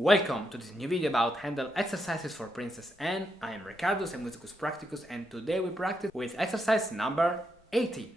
Welcome to this new video about Handel exercises for Princess Anne. I am Riccardo, a musicus practicus, and today we practice with exercise number 18.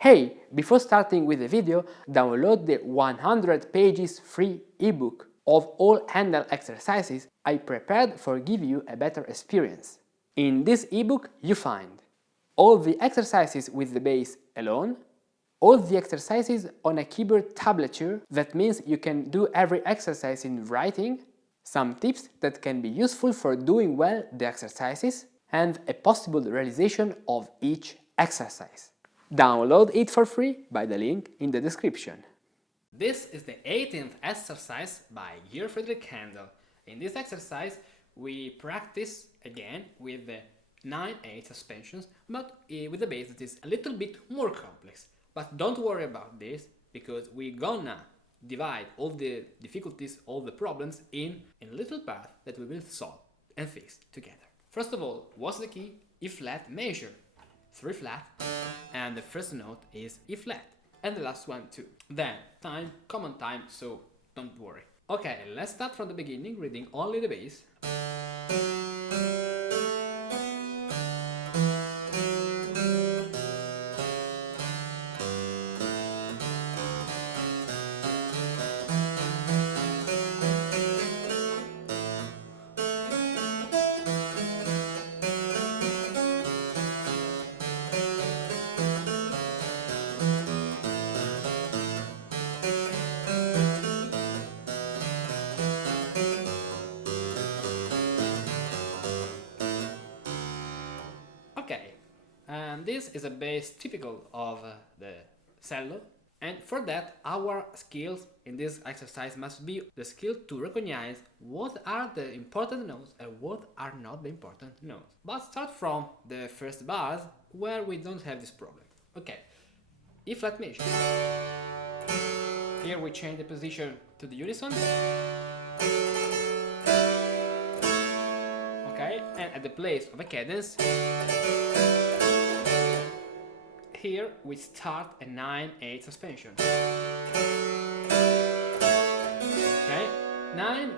Hey, before starting with the video, download the 100 pages free ebook of all Handel exercises I prepared for give you a better experience. In this ebook you find all the exercises with the bass alone, all the exercises on a keyboard tablature, that means you can do every exercise in writing, some tips that can be useful for doing well the exercises, and a possible realization of each exercise. Download it for free by the link in the description. This is the 18th exercise by Georg Friedrich Handel. In this exercise we practice again with the 9/8 suspensions, but with a bass that is a little bit more complex. But don't worry about this, because we're gonna divide all the difficulties, all the problems in little parts that we will solve and fix together. First of all, what's the key? E flat major, 3 flat, and the first note is E flat, and the last one too. Then time, common time, so don't worry. Okay, let's start from the beginning, reading only the bass. Okay, and this is a bass typical of the cello, and for that our skills in this exercise must be the skill to recognize what are the important notes and what are not the important notes. But start from the first bars where we don't have this problem. Okay, E flat major. Here we change the position to the unison. Okay, and at the place of a cadence, here we start a 9/8 suspension. Okay, 9,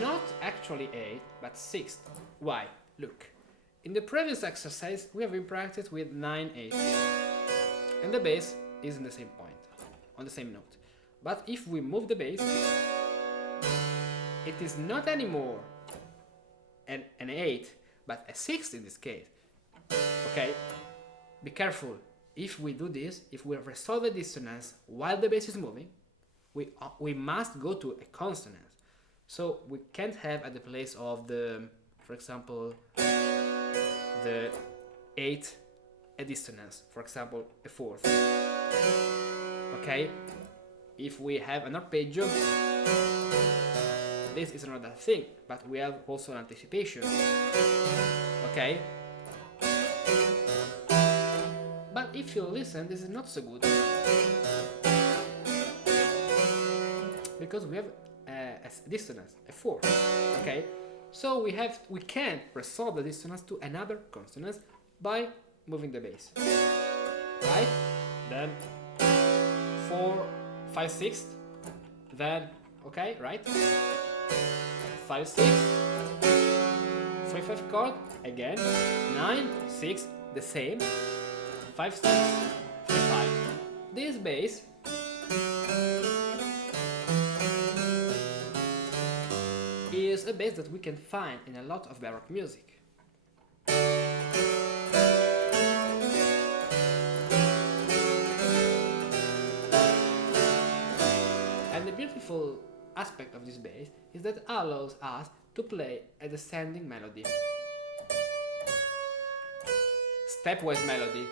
not actually 8, but 6. Why? Look, in the previous exercise we have been practiced with 9/8, and the bass is in the same point, on the same note. But if we move the bass, it is not anymore an 8, but a 6 in this case. Okay, be careful. If we do this, if we resolve a dissonance while the bass is moving, we must go to a consonance. So we can't have at the place of the, for example, the 8 a dissonance, for example, a 4th. Okay, if we have an arpeggio, this is another thing, but we have also an anticipation. Okay, but if you listen, this is not so good, because we have a dissonance, a 4. Okay, so we can resolve the dissonance to another consonant by moving the bass. Right? Then 4, 5, 6. Then okay, right? 5, 6. 3, 5 chord again. 9, 6. The same. 5, 6, 3, 5. This bass is a bass that we can find in a lot of Baroque music. And the beautiful aspect of this bass is that it allows us to play a descending melody. Stepwise melody.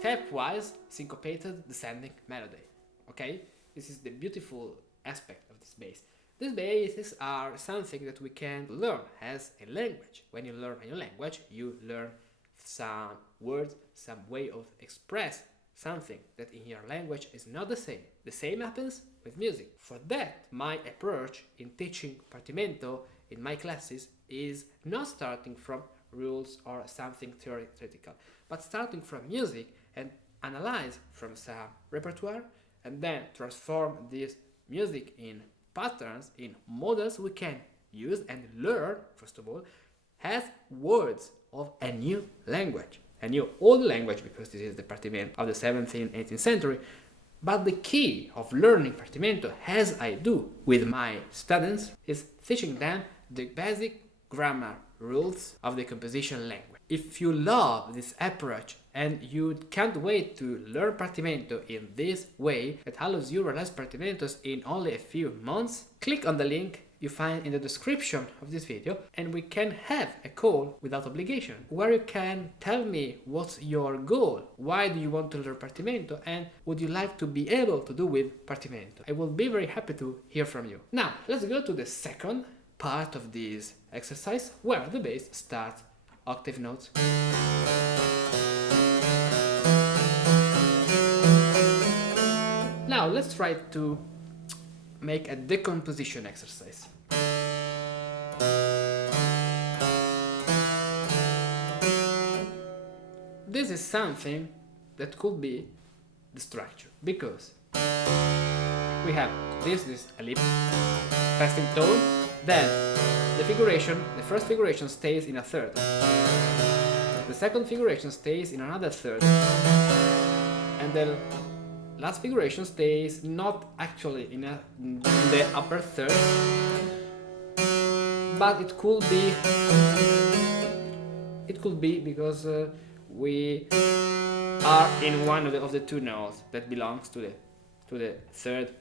Stepwise syncopated descending melody. Okay, this is the beautiful aspect of this bass. These basses are something that we can learn as a language. When you learn a new language, you learn some words, some way of express something that in your language is not the same. The same happens with music. For that, my approach in teaching Partimento in my classes is not starting from rules or something theoretical, but starting from music and analyze from some repertoire and then transform this music in patterns, in models we can use and learn, first of all, as words of a new language, a new old language, because this is the Partimento of the 17th, 18th century. But the key of learning Partimento, as I do with my students, is teaching them the basic grammar rules of the composition language. If you love this approach and you can't wait to learn Partimento in this way that allows you to realize Partimentos in only a few months, click on the link you find in the description of this video and we can have a call without obligation where you can tell me what's your goal, why do you want to learn Partimento, and would you like to be able to do with Partimento. I will be very happy to hear from you. Now let's go to the second part of this exercise where the bass starts octave notes. Now let's try to make a decomposition exercise. This is something that could be the structure, because we have this ellipse, passing tone, then the figuration, the first figuration stays in a third, the second figuration stays in another third, and the last figuration stays not actually in the upper third, but it could be because we are in one of the two notes that belongs to the third.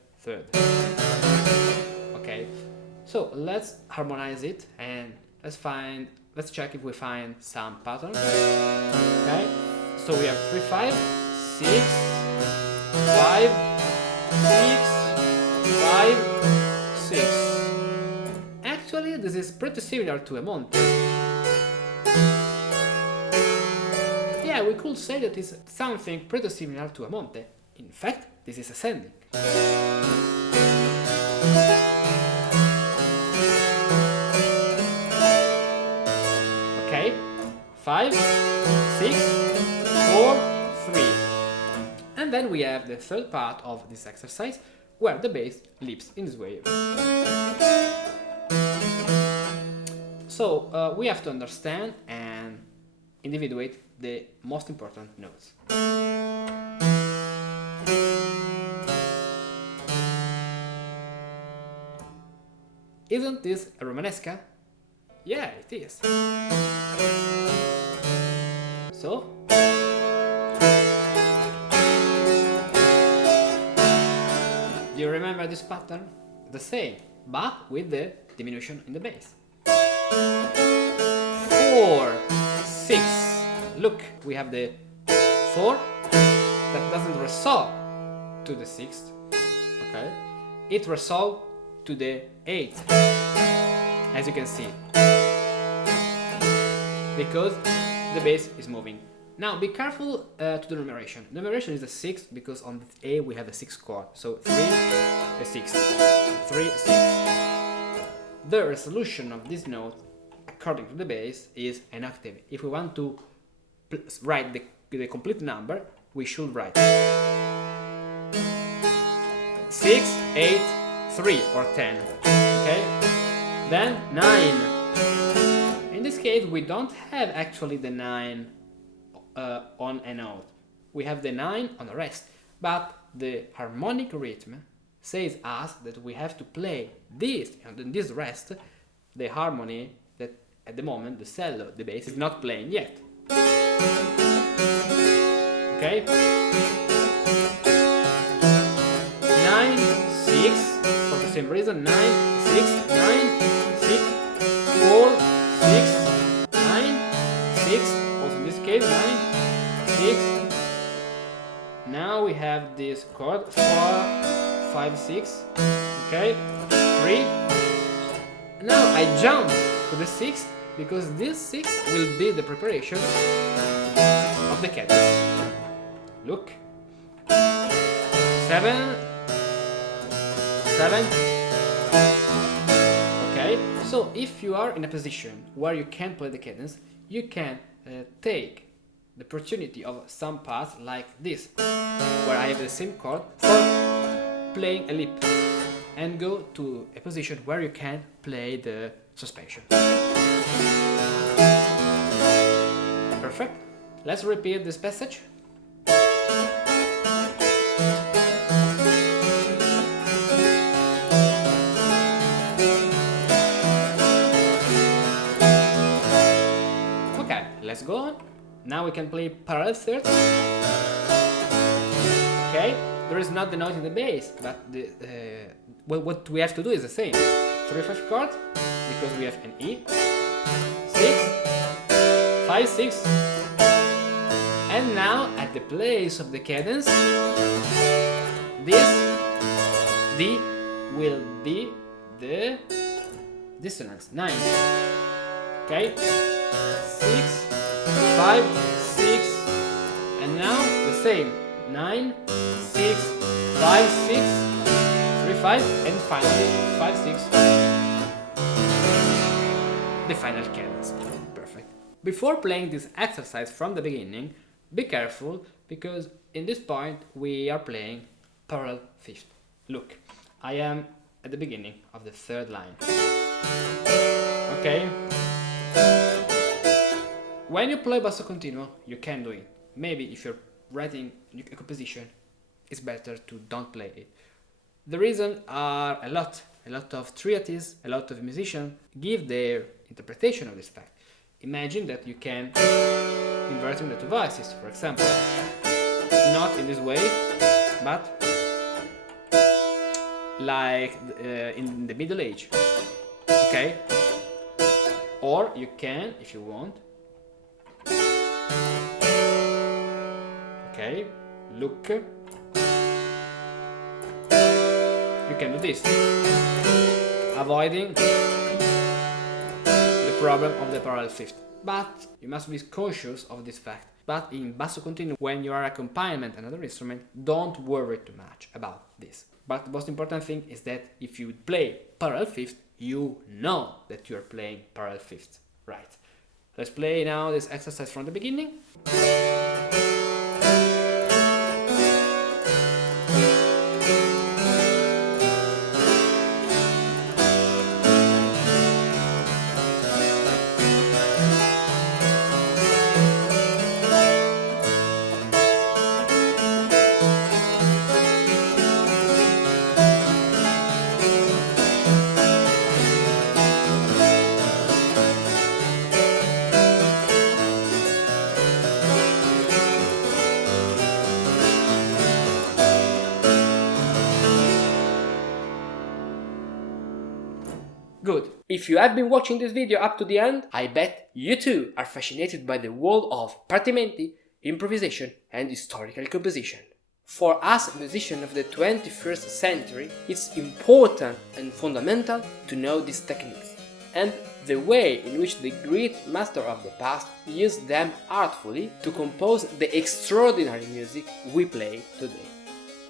Okay, so let's harmonize it and let's check if we find some patterns. Okay, so we have 3, 5, 6, 5, 6, 5, 6. Actually, this is pretty similar to a monte. Yeah, we could say that it's something pretty similar to a monte. In fact, this is ascending. Okay, 5, 6, 4, 3. And then we have the third part of this exercise where the bass leaps in this way. So we have to understand and individuate the most important notes. Isn't this a Romanesca? Yeah, it is. So, do you remember this pattern? The same, but with the diminution in the bass. 4, 6. Look, we have the 4 that doesn't resolve to the 6th. Okay, it resolves to the 8th, as you can see, because the bass is moving. Now be careful to the numeration. Numeration is the 6th because on the A we have a 6th chord, so 3, a 6, 3, 6. The resolution of this note, according to the bass, is an octave. If we want to write the complete number, we should write 6, 8, 3 or 10. Okay? Then 9. In this case, we don't have actually the 9 on a note. We have the 9 on the rest, but the harmonic rhythm says us that we have to play this, and in this rest, the harmony that at the moment the cello, the bass, is not playing yet. Okay? 9, 6, for the same reason, 9, 6, 9, 6, 4, 6, 9, 6, also in this case, 9, 6. Now we have this chord, 4, 5, 6, okay, 3. Now I jump to the 6th because this 6 will be the preparation of the cadence. Look, 7, 7. Okay, so if you are in a position where you can play the cadence, you can take the opportunity of some parts like this, where I have the same chord for playing a lip and go to a position where you can play the suspension. Perfect. Let's repeat this passage. Okay, let's go on. Now we can play parallel thirds. Okay, there is not the note in the bass, but what we have to do is the same. 3/5 chord, because we have an E, 6, 5, 6, and now at the place of the cadence, this D will be the dissonance, 9. Okay, 6, 5, 6, and now the same, 9, 6, 5, 6, 3, 5, and finally 5, 6, the final cadence. Perfect. Before playing this exercise from the beginning, be careful, because in this point we are playing parallel fifth. Look, I am at the beginning of the third line. Okay? When you play basso continuo, you can do it. Maybe if you're writing a composition, it's better to don't play it. The reason are a lot of treatises, a lot of musicians give their interpretation of this fact. Imagine that you can inverting the two voices, for example, not in this way, but like in the Middle Age, okay? Or you can, if you want, okay, look, you can do this, avoiding the problem of the parallel fifth. But you must be conscious of this fact. But in basso continuo, when you are accompaniment another instrument, don't worry too much about this. But the most important thing is that if you play parallel fifth, you know that you are playing parallel fifth, right? Let's play now this exercise from the beginning. Good. If you have been watching this video up to the end, I bet you too are fascinated by the world of Partimenti, improvisation and historical composition. For us musicians of the 21st century, it's important and fundamental to know these techniques and the way in which the great masters of the past used them artfully to compose the extraordinary music we play today.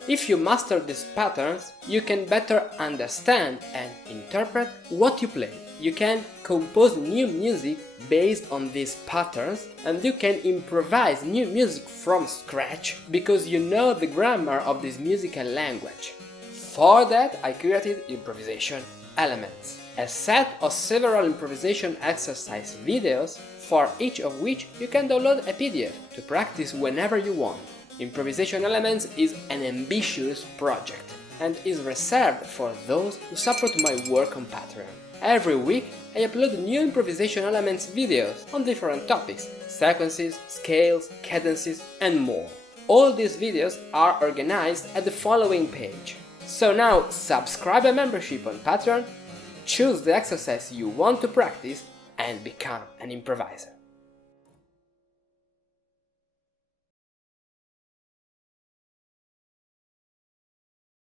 If you master these patterns, you can better understand and interpret what you play. You can compose new music based on these patterns, and you can improvise new music from scratch because you know the grammar of this musical language. For that, I created Improvisation Elements, a set of several improvisation exercise videos, for each of which you can download a PDF to practice whenever you want. Improvisation Elements is an ambitious project and is reserved for those who support my work on Patreon. Every week I upload new Improvisation Elements videos on different topics, sequences, scales, cadences and more. All these videos are organized at the following page. So now subscribe a membership on Patreon, choose the exercise you want to practice and become an improviser.